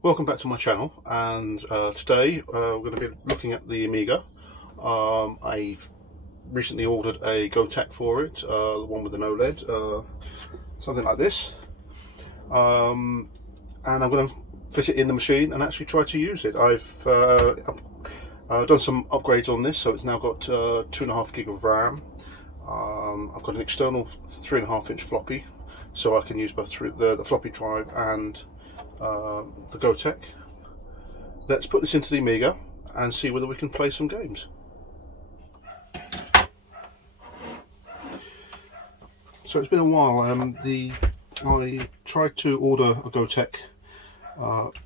Welcome back to my channel, and today we're going to be looking at the Amiga. I've recently ordered a gotek for it, the one with an OLED, something like this, and I'm going to fit it in the machine and actually try to use it. I've done some upgrades on this, so it's now got 2.5 gig of RAM. I've got an external 3.5-inch floppy, so I can use both the floppy drive and the gotek. Let's put this into the Amiga and see whether we can play some games. So it's been a while. I tried to order a gotek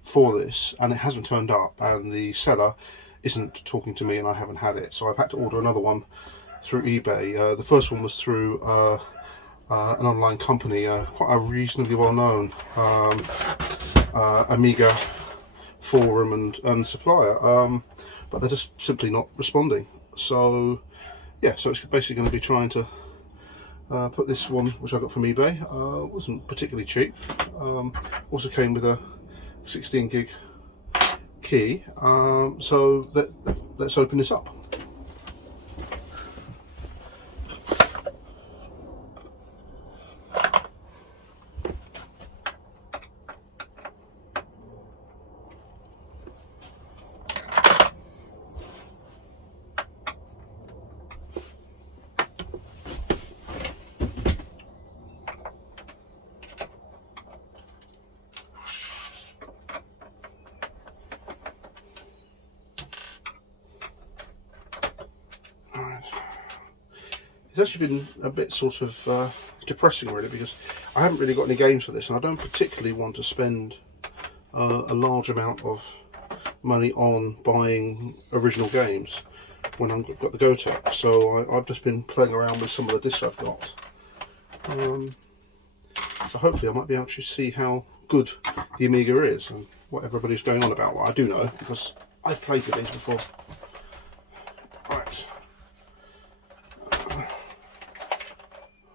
for this, and it hasn't turned up, and the seller isn't talking to me, and I haven't had it. So I've had to order another one through eBay. The first one was through an online company, quite a reasonably well-known Amiga forum and supplier, but they're just simply not responding. So yeah, so it's basically going to be trying to put this one, which I got from eBay. Wasn't particularly cheap. Also came with a 16 gig key. So let's open this up. It's actually been a bit sort of depressing, really, because I haven't really got any games for this, and I don't particularly want to spend a large amount of money on buying original games when I've got the gotek. So I've just been playing around with some of the discs I've got. So hopefully I might be able to see how good the Amiga is and what everybody's going on about. Well, I do know, because I've played with these before. Right.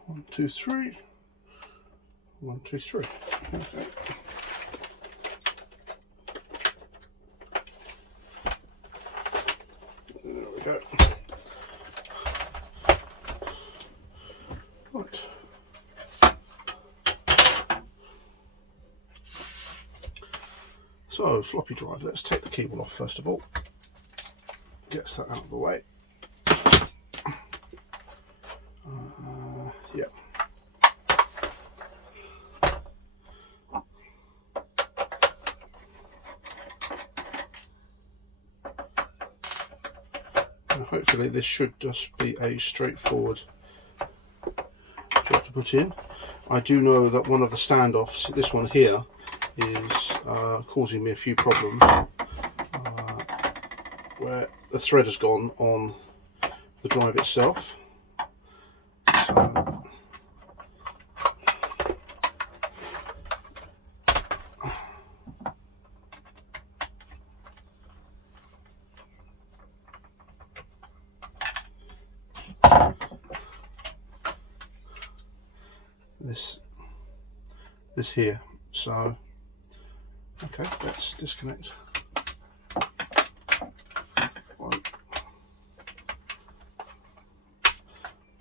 1, 2, 3. 1, 2, 3. Okay. There we go. Right. So, floppy drive. Let's take the keyboard off first of all. Gets that out of the way. Yeah. And hopefully this should just be a straightforward job to put in. I do know that one of the standoffs, this one here, is causing me a few problems, where the thread has gone on the drive itself. So this here. So okay, let's disconnect.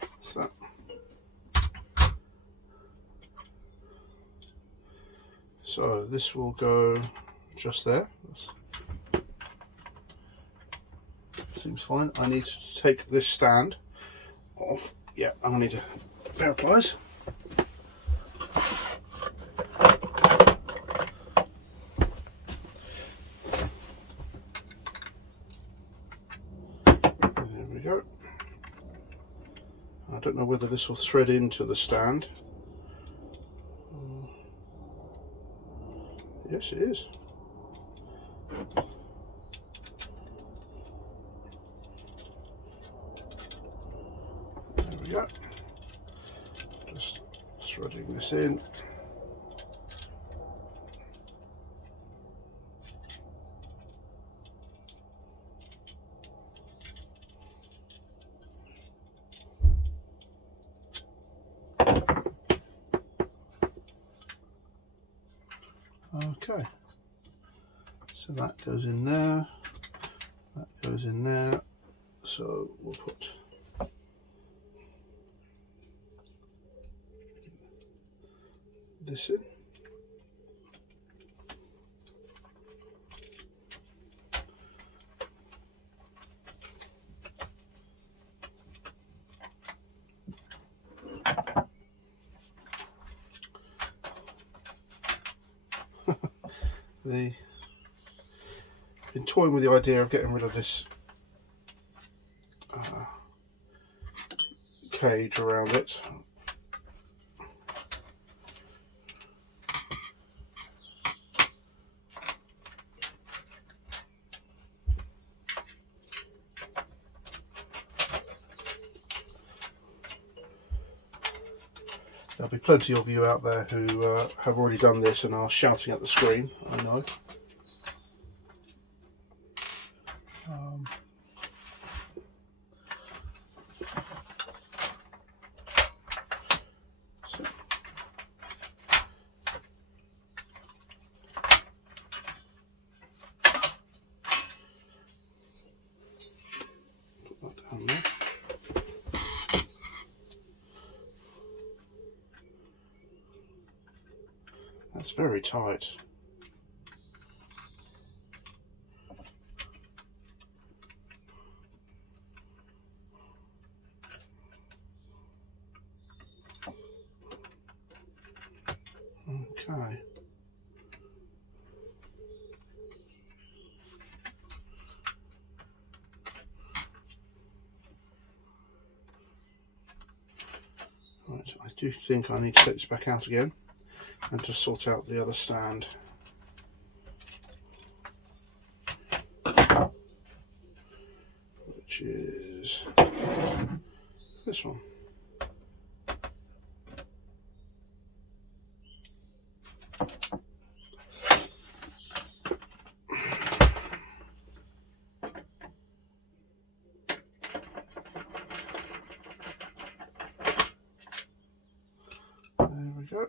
That's that. So this will go just there. Seems fine. I need to take this stand off. Yeah, I'm gonna need a pair of pliers. There we go. I don't know whether this will thread into the stand. Yes, it is. There we go. Just threading this in. Okay. So that goes in there, that goes in there, so we'll put this in. Been toying with the idea of getting rid of this cage around it. There'll be plenty of you out there who have already done this and are shouting at the screen, I know. So. Put that down there. That's very tight. Okay. Right, I do think I need to take this back out again and to sort out the other stand. Which is this one. There we go.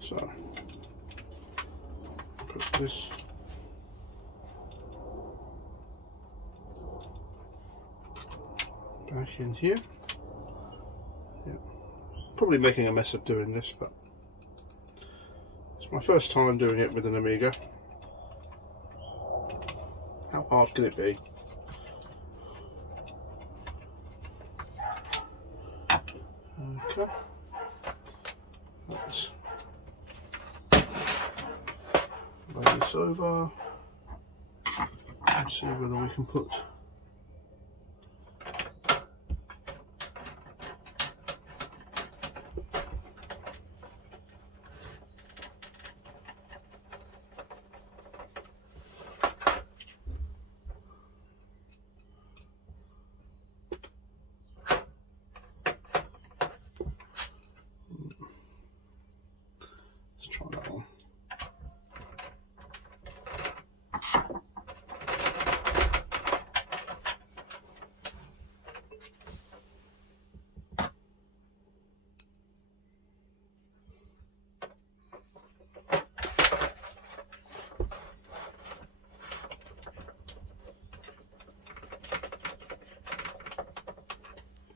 So, put this back in here. Yeah. Probably making a mess of doing this, but it's my first time doing it with an Amiga. How hard can it be? Okay. Let's lay this over and see whether we can put try that one.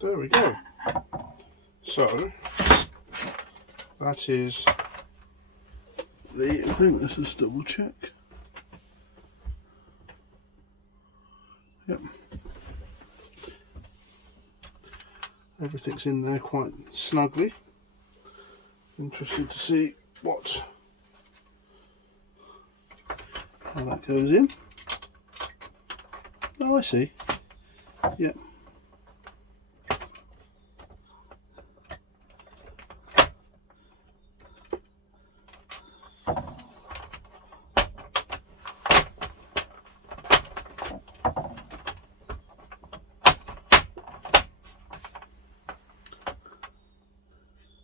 there we go. So that is the thing. Let's just double check. Yep. Everything's in there quite snugly. Interesting to see how that goes in. Oh, I see. Yep.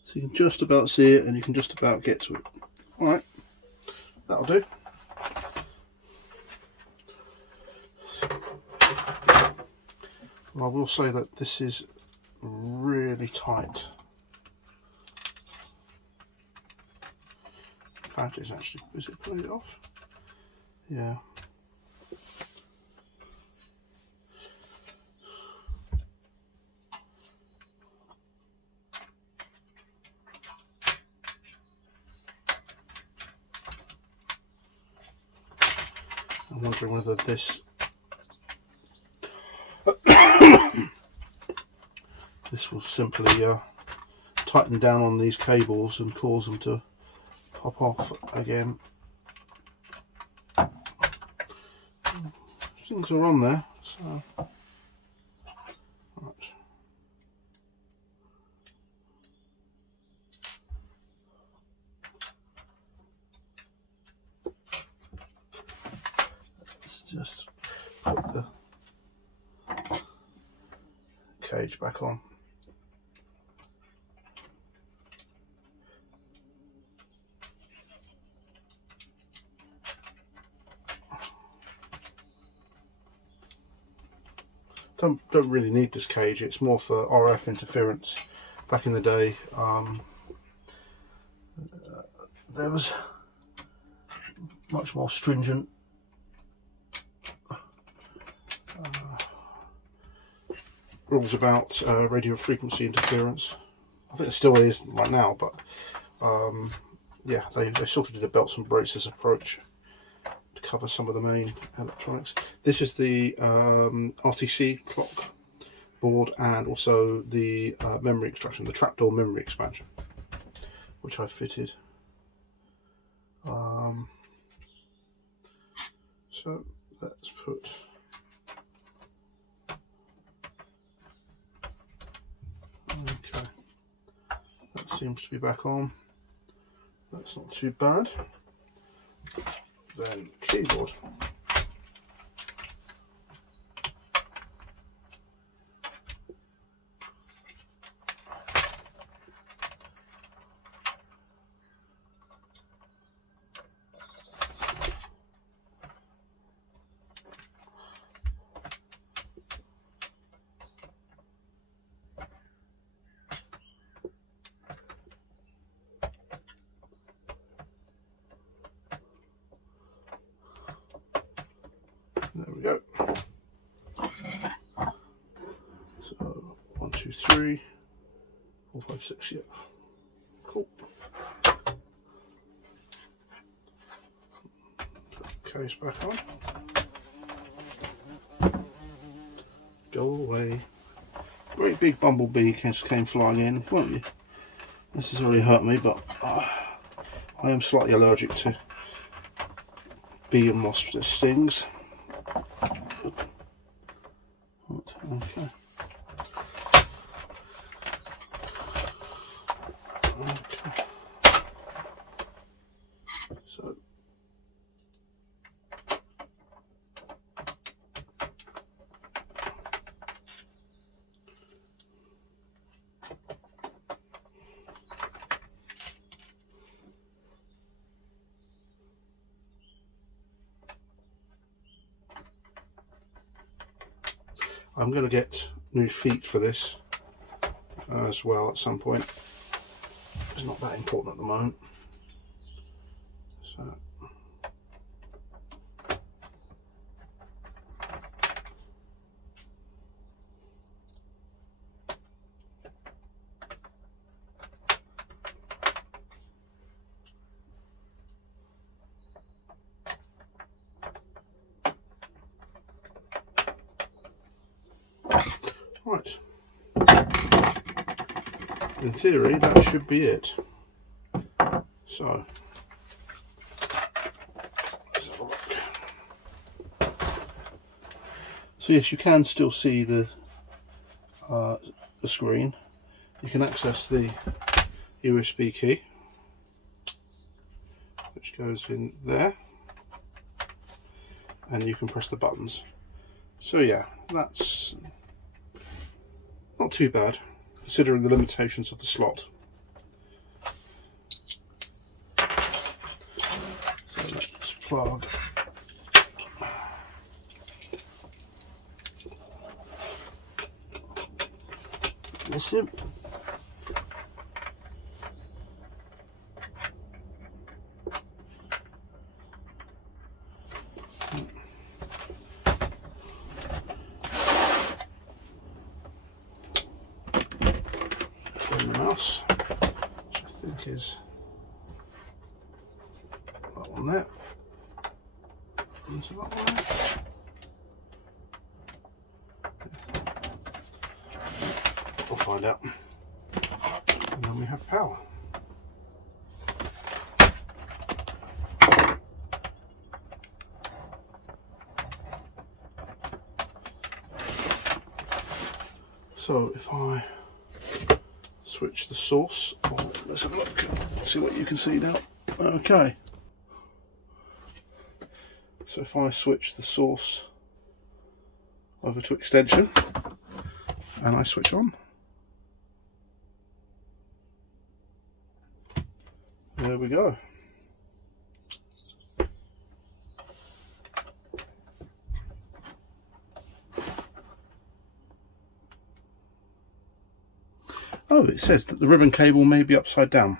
So you can just about see it and you can just about get to it. Alright, that'll do. Well, I will say that this is really tight. In fact, it's actually, is it pulling it off? Yeah. I'm wondering whether this will simply tighten down on these cables and cause them to pop off again. Things are on there, so right. Let's just put the cage back on. Don't really need this cage, it's more for RF interference. Back in the day, there was much more stringent rules about radio frequency interference. I think it still is right now, but yeah, they sort of did a belts and braces approach to cover some of the main electronics. This is the RTC clock board and also the memory extraction, the trapdoor memory expansion, which I fitted. So let's put okay. That seems to be back on. That's not too bad. Then keyboard. There we go. So 1, 2, 3, 4, 5, 6. Yeah, cool. Case back on. Go away. Great big bumblebee came flying in, won't you? This has already hurt me, but I am slightly allergic to bee and wasp stings. Okay. Okay. So I'm going to get new feet for this as well at some point. It's not that important at the moment. So Right. In theory, that should be it. So, let's have a look. So yes, you can still see the screen. You can access the USB key, which goes in there, and you can press the buttons. So yeah, that's not too bad considering the limitations of the slot. So let's plug this in. And the mouse, which I think is that one there. And there's that one there. We'll find out. And then we have power. So if I switch the source, let's have a look, see what you can see now. Okay. So if I switch the source over to extension and I switch on, there we go. Oh, it says that the ribbon cable may be upside down.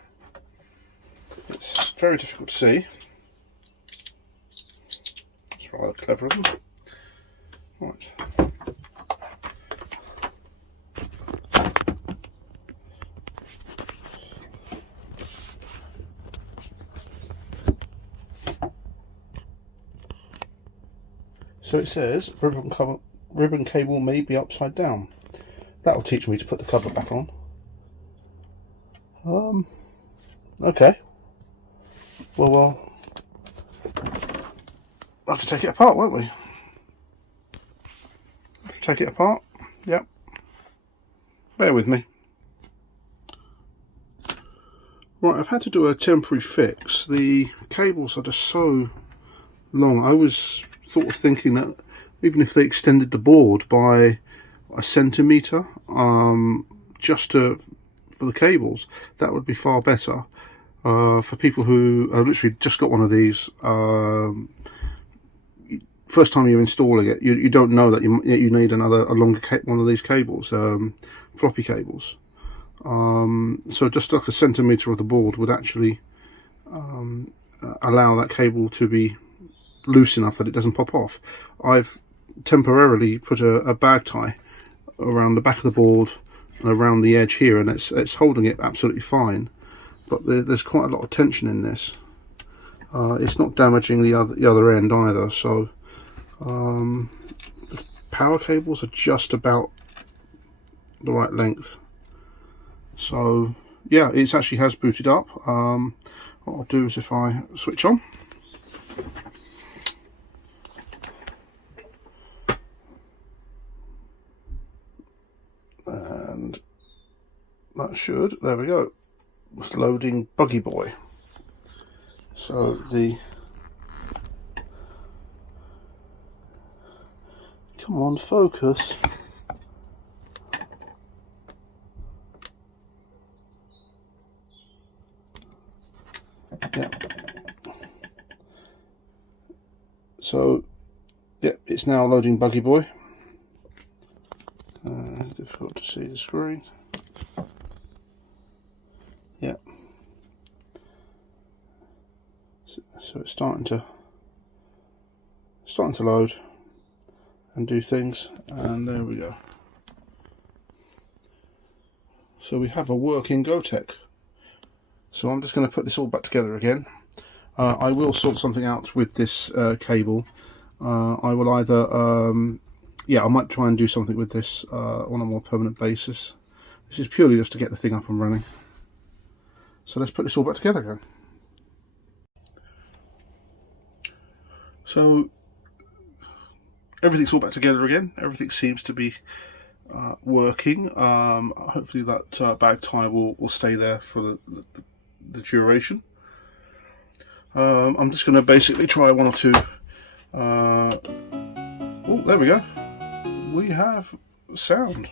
It's very difficult to see. It's rather clever of them. Right. So it says ribbon cable may be upside down. That will teach me to put the cover back on. Okay. Well, we'll have to take it apart, won't we? Have to take it apart. Yep. Bear with me. Right, I've had to do a temporary fix. The cables are just so long. I was sort of thinking that even if they extended the board by a centimetre, just for the cables, that would be far better. For people who have literally just got one of these, first time you're installing it, you don't know that you need a longer one of these cables, floppy cables. So just like a centimetre of the board would actually allow that cable to be loose enough that it doesn't pop off. I've temporarily put a bag tie around the back of the board and around the edge here, and it's holding it absolutely fine, but there's quite a lot of tension in this. It's not damaging the other end either, so the power cables are just about the right length. So yeah, it actually has booted up. What I'll do is if I switch on, and that should, there we go, it's loading Buggy Boy. So come on, focus. Yeah. So yeah, it's now loading Buggy Boy. It's difficult to see the screen. Yeah. So it's starting to load and do things, and there we go. So we have a working gotek. So I'm just going to put this all back together again. I will sort something out with this cable. I will either yeah, I might try and do something with this on a more permanent basis. This is purely just to get the thing up and running. So let's put this all back together again. So everything's all back together again. Everything seems to be working. Hopefully that bag tie will stay there for the duration. I'm just going to basically try one or two. Oh, there we go. We have sound.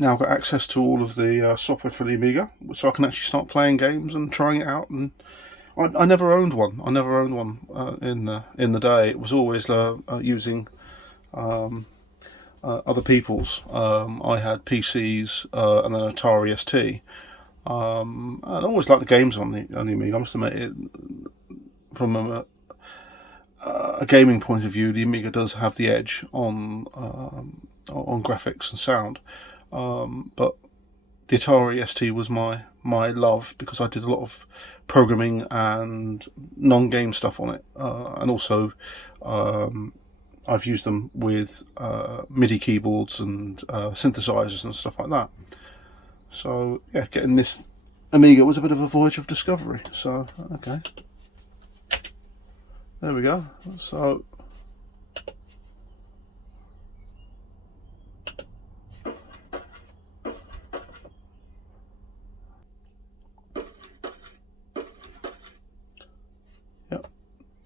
Now I've got access to all of the software for the Amiga, so I can actually start playing games and trying it out. And I never owned one. I never owned one in the day. It was always using other people's. I had PCs and then Atari ST. And I always liked the games on the Amiga. I must admit, it, from a gaming point of view, the Amiga does have the edge on graphics and sound. But the Atari ST was my love, because I did a lot of programming and non-game stuff on it, and also I've used them with MIDI keyboards and synthesizers and stuff like that. So yeah, getting this Amiga was a bit of a voyage of discovery. So okay, there we go. So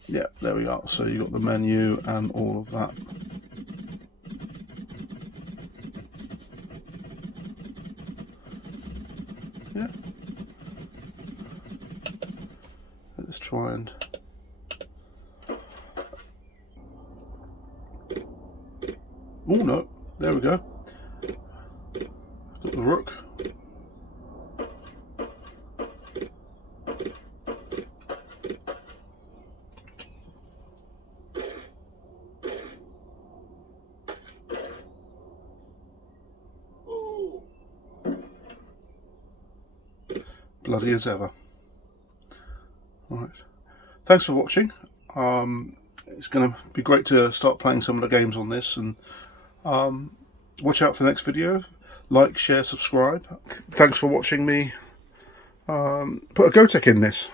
yeah, there we are. So you've got the menu and all of that. Yeah. Let's try and... Oh no, there we go. Got the rook. Bloody as ever. Right. Thanks for watching. It's going to be great to start playing some of the games on this, and watch out for the next video. Like, share, subscribe. Thanks for watching me put a gotek in this.